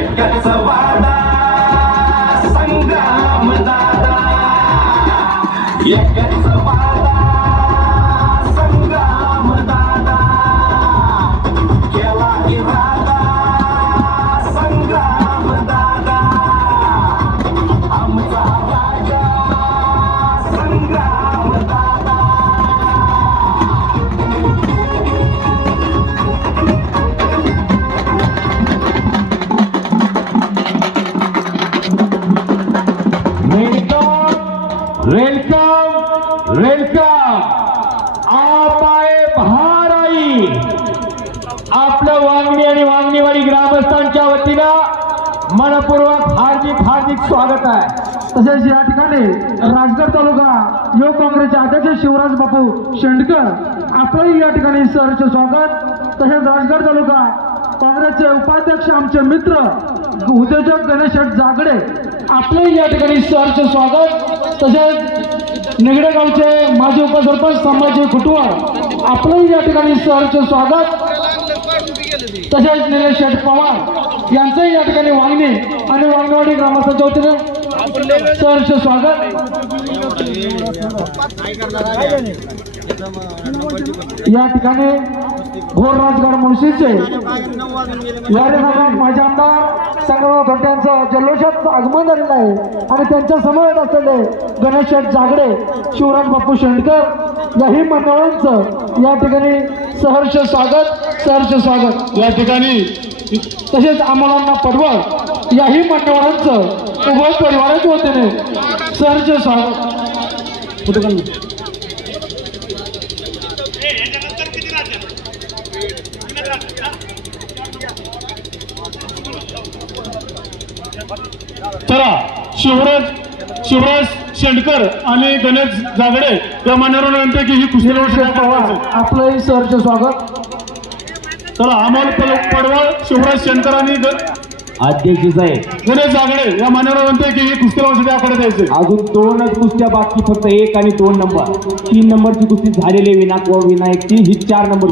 एकच वाडा संग्राम दादा, एकच वाडा संग्राम दादा, केला इरादा संग्राम दादा, आमचा राजा संग्राम दादा. Welcome welcome. आप आए बहार आई. आपलं वांगणी आणि वांगणीवाडी ग्रामस्थांच्या वतीनं मनपूर्वक हार्दिक हार्दिक स्वागत आहे. तसेच या ठिकाणी राजगड तालुका युवक काँग्रेसचे अध्यक्ष शिवराज बापू शेंडकर आपलंही या ठिकाणी सहर्ष स्वागत. तसेच राजगड तालुका काँग्रेसचे उपाध्यक्ष आमचे मित्र उद्योजक गणेश जागडे आपलंही या ठिकाणी सहर्ष स्वागत. तसेच निगडे गावचे माजी उपसरपंच संभाजी खुटवार आपलंही या ठिकाणी सहर्ष स्वागत. तसेच निलेश शेठ पवार यांचंही या ठिकाणी वांगणी आणि वांगणीवाडी ग्रामस्थांच्या वतीने सहर्ष स्वागत. या ठिकाणी घोर राजगड मुळशीचे माझे आमदार संग्रामराव धोट्यांचं जल्लोषात आगमन झालेलं आहे आणि त्यांच्या समवेत असलेले गणेश शेठ जागडे, शिवराज बापू शेंडकर याही मान्यवरांचं या ठिकाणी सहर्ष स्वागत सहर्ष स्वागत. या ठिकाणी तसेच अमोलांना पडवळ याही मान्यवरांचं उभय परिवाराच्या वतीने सहर्ष स्वागत. चला शिवराज शेंडकर आणि गणेश जागडे या मान्यवरांपैकी ही कुस्ती आपलंही सहर्ष स्वागत. चला अमोल पडवळ, शिवराज शेंडकर आणि अध्यक्ष साहेब गणेश जागडे या मान्यवरांपैकी ही कुस्ती लावण्यासाठी आकडे द्यायचे. अजून 2च कुस्त्या बाकी, फक्त 1 आणि 2 नंबर. 3 नंबरची कुस्ती झालेली विनायकची, ही 4 नंबर.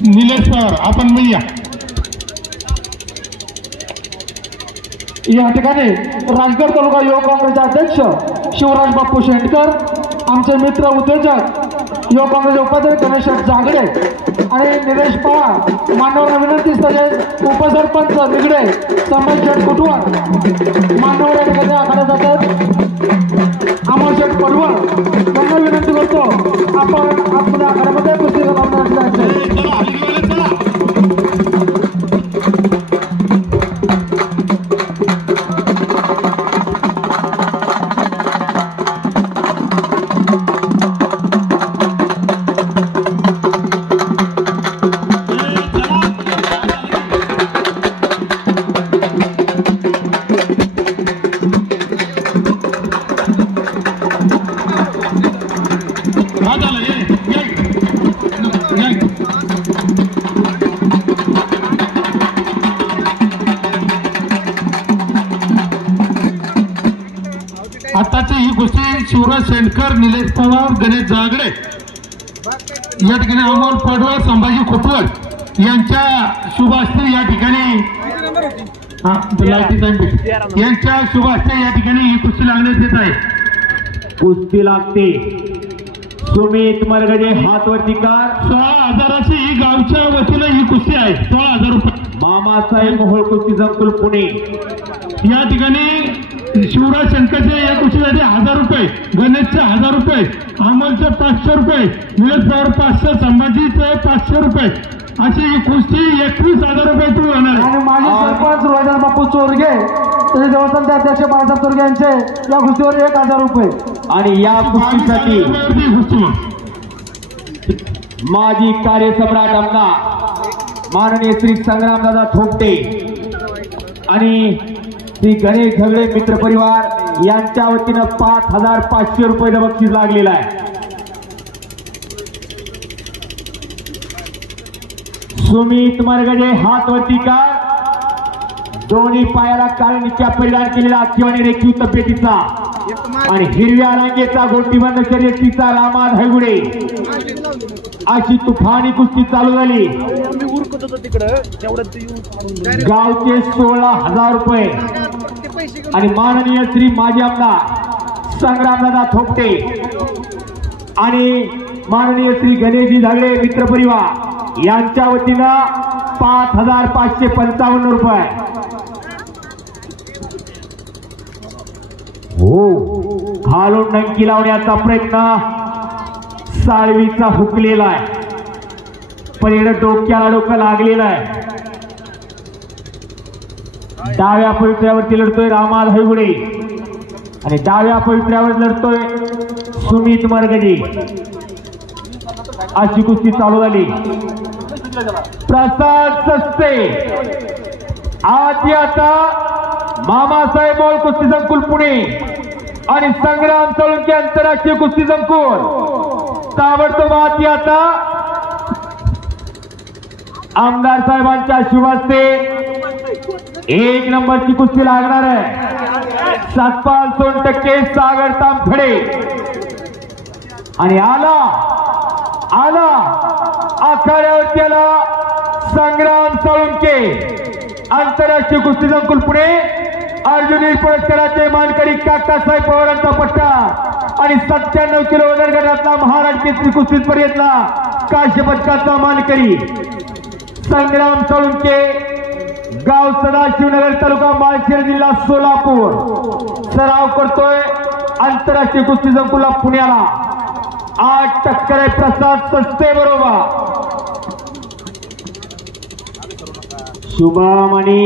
निलेश पवार आपण मैया. या ठिकाणी राजगड तालुका युवक काँग्रेसचे अध्यक्ष शिवराज बापू शेंडकर, आमचे मित्र उद्योजक युवक काँग्रेसचे उपाध्यक्ष गणेश जागडे आणि निलेश पवार मान्यवरांना विनंती. तसेच उपसरपंच निगडे संभाजी शेठ कुटवार मान्यवर या ठिकाणी आखाड्यात जातात. अमोल शेठ पडवळ यांना विनंती करतो आपण आपल्या आखाड्यामध्ये कुस्ती लावण्यात जायचे. आताची ही कुस्ती शिवराज शेंडकर, निलेश पवार, गणेश जागडे या ठिकाणी अमोल पडवळ, संभाजी खोटवळ यांच्या शुभ हस्ते या ठिकाणी यांच्या शुभ हस्ते या ठिकाणी ही कुस्ती लागण्यात येत आहे. कुस्ती लागते. सुमित मरगजे हातवरती कार. 16,000ची ही गावच्या वतीनं ही कुस्ती आहे. 16,000 रुपये. मामासाहेब मोहोळ कुस्ती संकुल पुणे. या ठिकाणी शिवराज शेंडकरचे या कुस्तीसाठी 1000 रुपये, गणेशचे 1000 रुपये, अमोलचे 500 रुपये, निलेश पवार 500, संभाजीचे 500 रुपये अशी ही कुस्ती 21,000 रुपये तू होणार. आणि माजी सरपंच रोजन बापू चोरगे तसेच देवस्थानचे अध्यक्ष बाळासाहेब चोरगे यांचे या कुस्तीवर 1000 रुपये. आणि या कुस्तीसाठी माजी कार्यसम्राट आमदार माननीय श्री संग्रामदादा थोपटे आणि श्री गणेश झगडे मित्र परिवार यांच्या वतीनं 5,500 रुपये बक्षीस लागलेलं आहे. सुमित मरगजे हातवरती कार. दोन्ही पायाला काळी निक्या परिधान केलेला किंवा रेखीव तब्येतीचा आणि हिरव्या रंगेचा गोटीबंद शर्यतीचा रामा धायगुडे अशी तुफानी कुस्ती चालू झाली. गावचे 16,000 रुपये आणि माननीय श्री माजी आमदार संग्रामदादा थोपटे आणि माननीय श्री गणेशजी धागडे मित्र परिवार यांच्या वतीनं 5,555 रुपये. हो, खालून डंकी लावण्याचा प्रयत्न साळवीचा हुकलेला आहे, पण इकडे डोक्याला डोकं लागलेलं आहे. डाव्या पवित्र्यावरती लढतोय रामा धायगुडे आणि डाव्या पवित्र्यावर लढतोय सुमित मरगजी. अशी कुस्ती चालू झाली. प्रसाद सस्ते आता मामासाहेब मोळ कुस्ती संकुल पुणे आणि संग्राम सोळंके आंतरराष्ट्रीय कुस्ती संकुल ताबडतोब आता आमदार साहेबांच्या शुभास्ते 1 नंबरची कुस्ती लागणार आहे. सतपाल सोनटक्के सागर तामखडे आणि आला आखाड्यावरती आला संग्राम सोळंके आंतरराष्ट्रीय कुस्ती संकुल पुणे. अर्जुनी पुरस्काराचे मानकरी काकासाहेब पवारांचा पट्टा आणि 97 किलो वजन गटातला महाराष्ट्र केसरी कुस्ती स्पर्धेतला काश्य पदकाचा मानकरी संग्राम सोळंके, गाव सदाशिवनगर, तालुका माळशिरस, जिल्हा सोलापूर सराव करतोय आंतरराष्ट्रीय कुस्ती संकुला पुण्याला. 8 टक्कर आहे प्रसाद सस्ते बरोबर. शुभम आणि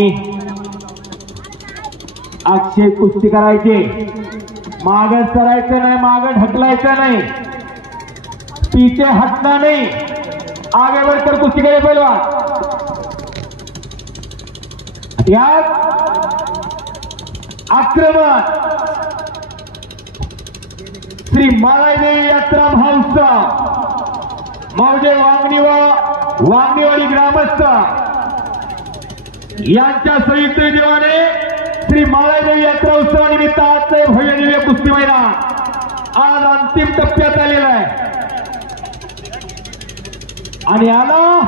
अक्षय कुस्ती करायचे. माग सरायचं नाही, माग ढकलायचं नाही, पीछे हटना नहीं, आगे बढ़कर कुस्ती करे पहलवान. यात आक्रमण श्री माळादेवी यात्रा महोत्सव मौजे वांगणीवाडी ग्रामस्थ यांच्या संयुक्त विद्यमाने श्री माळादेवी यात्रा उत्सवानिमित्त आजचे भव्य दिव्य कुस्ती मैदान आज अंतिम टप्प्यात आलेला आहे. आणि आला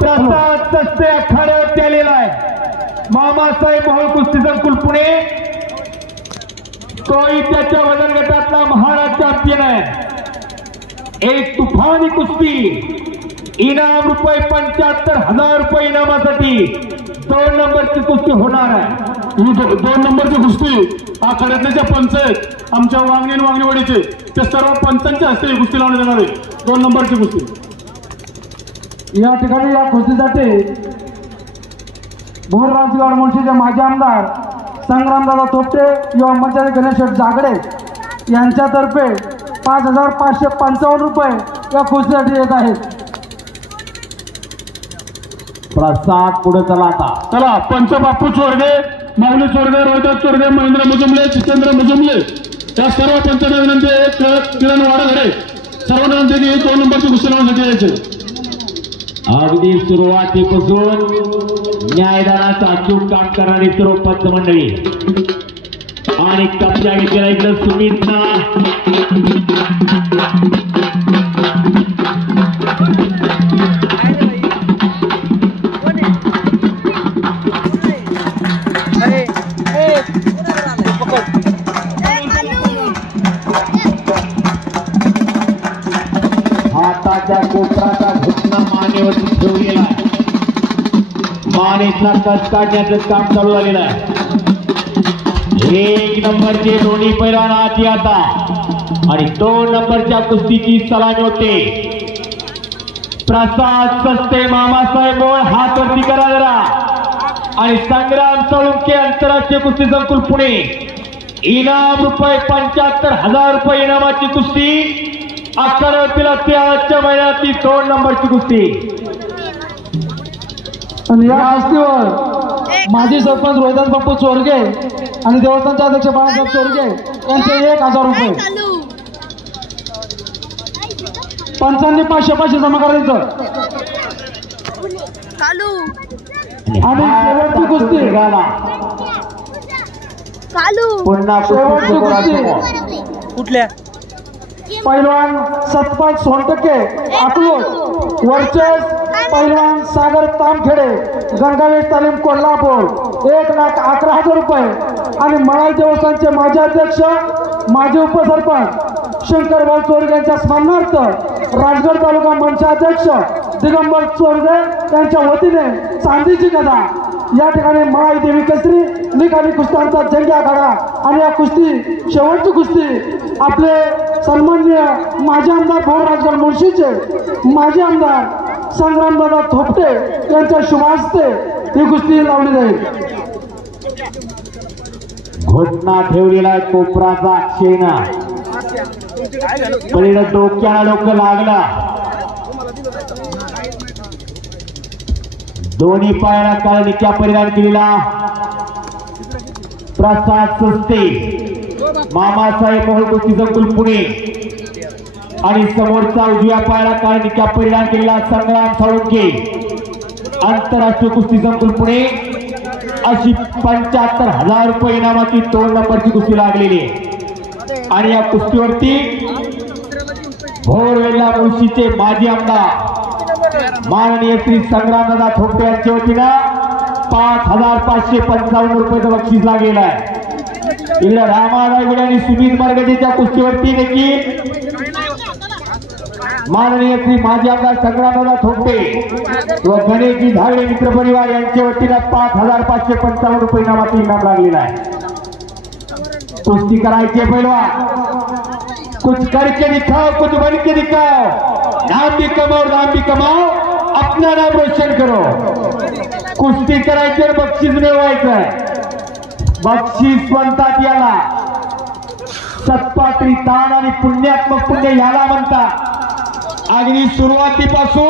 प्रसाद सस्ते आखाड्यावरती आलेला आहे मामासाहेब मोहोळ कुस्ती संकुल पुणे. तोही त्याच्या वजन गटातला महाराष्ट्र चॅम्पियन आहे. एक तुफानी कुस्ती, इनाम रुपये 75,000 रुपये इनामासाठी 2 नंबरची कुस्ती होणार आहे. ही 2 नंबरची कुस्ती आखाड्यातले जे पंच आहेत आमच्या वांगणी आणि वांगणीवाडीचे ते सर्व पंचांच्या हस्ते ही कुस्ती लावण्यात येणार आहे. 2 नंबरची कुस्ती. या ठिकाणी या कुस्तीसाठी भोर राजगड मुळशीचे माजी आमदार संग्रामदादा थोपटे युवा मंचाचे गणेश जागडे यांच्यातर्फे 5,555 रुपये या कुस्तीसाठी येत आहेत. प्रसाद पुढे चला आता. चला पंच बापू चोरगे, माऊली चोरगे, रोहिदास चोरगे, महेंद्र मुजुमले, जितेंद्र मुजुमले या सर्व पंचांना विनंती आहे. किरण वाडघरे सर्वांना विनंती की 2 नंबरची कुस्ती लावण्यासाठी यायचे. अगदी सुरुवातीपासून न्यायदानाचं अचूक काम करणारी सर्व पंच मंडळी आणि कब्जा घेतलेला इथं सुमितना हाताच्या कोपराचा घुटना मानेवरती ठेवलेला आहे. मान इथला कस काढण्याचं काम चालू झालेलं आहे. 1 नंबरचे दोन्ही पैलवान आधी आता आणि 2 नंबरच्या कुस्तीची सलामी होते. प्रसाद सस्ते मामासाहेब मोळ हातवरती करा जरा आणि संग्राम सोळंके आंतरराष्ट्रीय कुस्ती संकुल पुणे. इनाम रुपये 75,000 रुपये इनामाची कुस्ती. आखाड्यावरती आजच्या महिन्यातली 2 नंबरची कुस्ती. आणि या कुस्तीवर माजी सरपंच रोहिदास बापू चोरगे आणि देवस्थानचे अध्यक्ष बाळासाहेब चोरगे यांचे 1,000 रुपये. पंचांनी 500 जमा करायचं. आणि शेवटची कुस्ती पुन्हा शेवटची कुस्ती कुठल्या पैलवान सतपाल सोनटक्के अकलूज वर्चेस पैलवान सागर तामखेडे गंगावेश तालीम कोल्हापूर 1,11,000 रुपये आणि मळाई देवस्थानचे माजी अध्यक्ष माजी उपसरपंच शंकरभाऊ चोरगे यांच्या स्मरणार्थ राजगड तालुका मंचाध्यक्ष दिगंबर चोरगे यांच्या वतीने चांदीची गदा या ठिकाणी मळाई देवी केसरी निकाली कुस्त्यांचा जंगी आखाडा आणि या कुस्ती शेवटची कुस्ती आपले सन्माननीय माजी आमदार भाऊ राजगड मुळशीचे माजी आमदार संग्रामदादा थोपटे यांच्या शुभ हस्ते ही कुस्ती लावली जाईल. घोषणा ठेवलेला कोपराचा अक्षयना पलीकडे डोक्याला डोकं लागला. दोन्ही पायाला काळनिक्या परिधान केलेला प्रसाद सुस्ते मामासाहेब मोहोळ कुस्ती संकुल पुणे आणि समोरचा उजव्या पायाला काळनिक्या परिधान केलेला संग्राम साळुंके आंतरराष्ट्रीय कुस्ती संकुल पुणे अशी 75,000 रुपये इनामाची 2 नंबरची कुस्ती लागलेली आहे. आणि या कुस्तीवरती भोरवेल्ला मुळशीचे माजी आमदार माननीय श्री संग्रामदादा थोपटे यांच्या वतीनं 5,555 रुपयाचं बक्षीस लागलेलं आहे. इकडे रामाराव आणि सुमित मार्गजेच्या कुस्तीवरती देखील माननीय श्री माजी आमदार संग्रामदादा थोपटे व गणेशजी धावडे मित्र परिवार यांच्या वतीनं 5,555 रुपये इनामाचं इनाम लागलेलं आहे. कुस्ती करायची पहिलवान कुछ करके दिखाओ कुछ बन के दिखाओ नाम भी कमाओ अपना नाम रोशन करो. कुस्ती करायची आणि बक्षीस मिळवायचं. बक्षीस म्हणतात याला सत्पात्री ताण आणि पुण्यात्मक पुण्य याला म्हणतात. अगदी सुरुवातीपासून